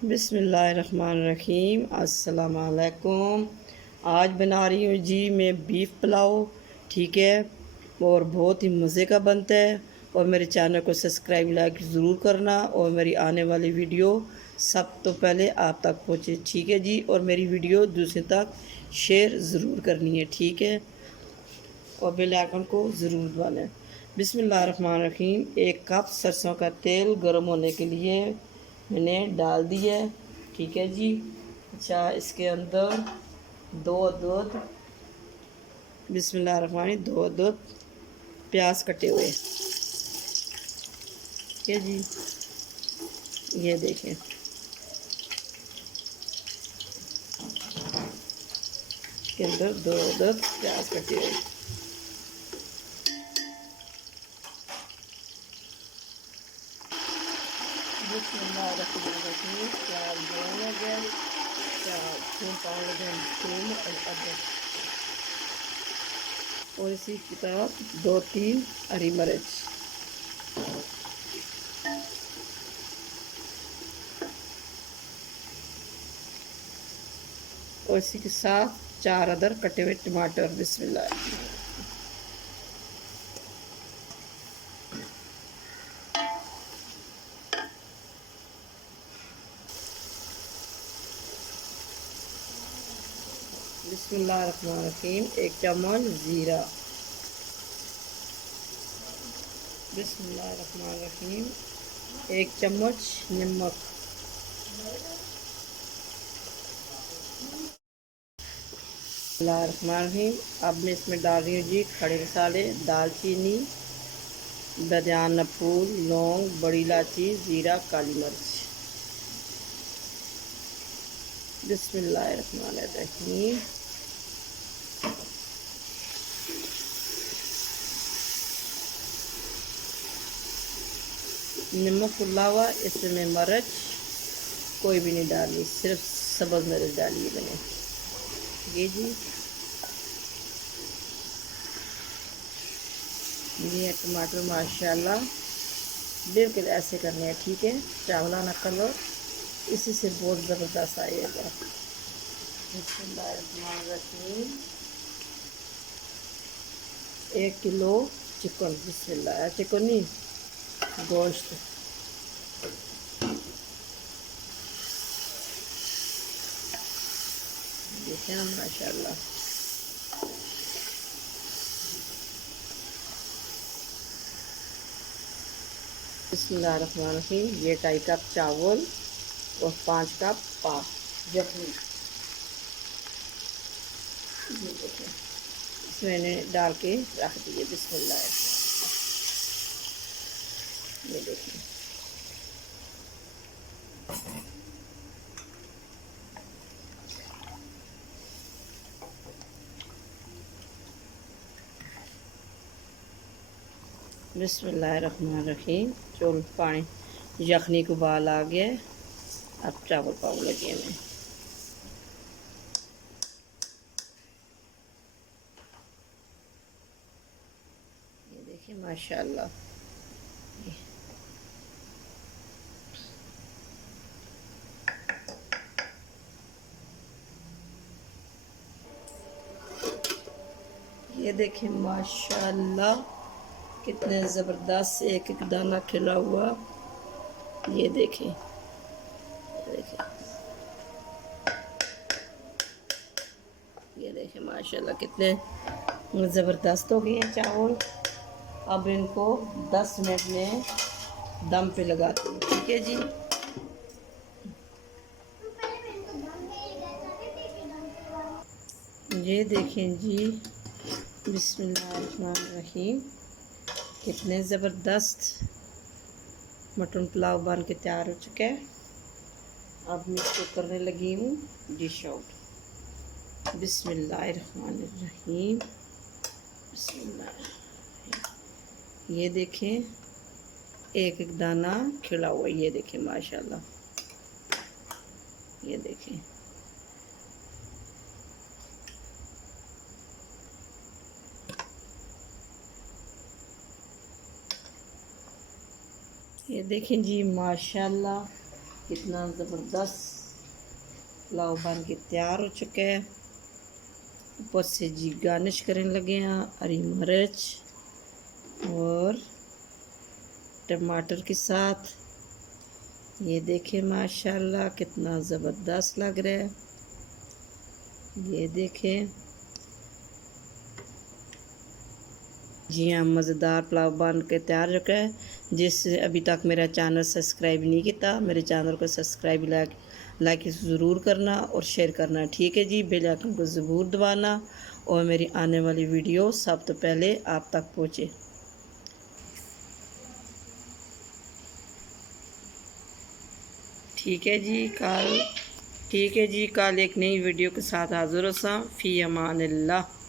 बिस्मिल्लाहिर्रहमानिर्रहीम। अस्सलाम वालेकुम। आज बना रही हूँ जी मैं बीफ पुलाव। ठीक है, और बहुत ही मज़े का बनता है। और मेरे चैनल को सब्सक्राइब लाइक ज़रूर करना और मेरी आने वाली वीडियो सब तो पहले आप तक पहुँचे। ठीक है जी, और मेरी वीडियो दूसरे तक शेयर ज़रूर करनी है। ठीक है, और बेल आइकन को ज़रूर दबाना है। बिस्मिल्लाहिर्रहमानिर्रहीम। 1 कप सरसों का तेल गर्म होने के लिए मैंने डाल दिया है। ठीक है जी। अच्छा, इसके अंदर 2 अदद बिस्मिल्लाहिर्रहमानिर्रहीम 2 अदद प्याज कटे हुए। ठीक है जी, ये देखें। इसके अंदर 2 अदद प्याज कटे हुए। बिस्मिल्लाहिर्रहमानिर्रहीम। प्याज ब्राउन हो गया। प्याज थूम पाउडर, थूम और अदरक, और इसी की तरह 2-3 हरी मिर्च, और इसी के साथ 4 अदर कटे हुए टमाटर। बिस्मिल्लाह। बिस्मिल्लाहिर्रहमानिर्रहीम। 1 चम्मच ज़ीरा। बिस्मिल्लाहिर्रहमानिर्रहीम। 1 चम्मच नमक। बिस्मिल्लाहिर्रहमानिर्रहीम। अब मैं इसमें डाल रही हूँ जी खड़े मसाले, दालचीनी, दरमियाना फूल, लौंग, बड़ी इलायची, ज़ीरा, काली मिर्च। बिस्मिल्लाहिर्रहमानिर्रहीम। नमक के अलावा इसमें मिर्च कोई भी नहीं डाली, सिर्फ सब्ज़ मिर्च डाली है मैंने। ये जी, ये टमाटर माशाल्लाह बिल्कुल ऐसे करने हैं। ठीक है, चावलाना कलर इसी से बहुत ज़बरदस्त आएगा। बिस्मिल्लाहिर्रहमानिर्रहीम। 1 किलो चिकन। बिस्मिल्लाह, चिकन नहीं, गोश्त। देखें ना माशाल्लाह। बिस्मिल्लाहिर्रहमानिर्रहीम। ये 2.5 कप चावल और 5 कप जखनी। ये देखें, इसमें मैंने डाल के रख दिए। बिस्मिल्लाह। ये देखें, बिस्मिल्लाहिर्रहमानिर्रहीम। चल पानी यखनी को उबाल आ गया। अब चावल पाव लगे मैं। ये देखिए माशाल्लाह। ये देखें माशाल्लाह कितने ज़बरदस्त एक एक दाना खिला हुआ। ये देखें, ये देखें, ये देखें माशाल्लाह कितने ज़बरदस्त हो गए हैं चावल। अब इनको 10 मिनट में दम पे लगाते हैं। ठीक है जी। ये देखें जी, बिस्मिल्लाहिर्रहमानिर्रहीम। कितने ज़बरदस्त मटन पुलाव बन के तैयार हो चुका है। अब मैं इसको करने लगी हूँ डिश आउट। बिस्मिल्लाहिर्रहमानिर्रहीम। बिस्मिल्लाह। ये देखें एक एक दाना खिला हुआ। ये देखें माशाल्लाह। ये देखें, ये देखें जी माशाल्लाह कितना ज़बरदस्त पुलाव बन के तैयार हो चुका है। ऊपर से जी गार्निश करने लगे हैं हरी मिर्च और टमाटर के साथ। ये देखें माशाल्लाह कितना ज़बरदस्त लग रहा है। ये देखें जी हाँ, मज़ेदार पुलाव बन के तैयार रखा है। जिसने अभी तक मेरा चैनल सब्सक्राइब नहीं किया, मेरे चैनल को सब्सक्राइब लाइक ज़रूर करना और शेयर करना, ठीक है जी। बेल आइकन को ज़रूर दबाना और मेरी आने वाली वीडियो सब तो पहले आप तक पहुँचे। ठीक है जी, कल एक नई वीडियो के साथ हाज़िर होसा। फ़ी अमान अल्लाह।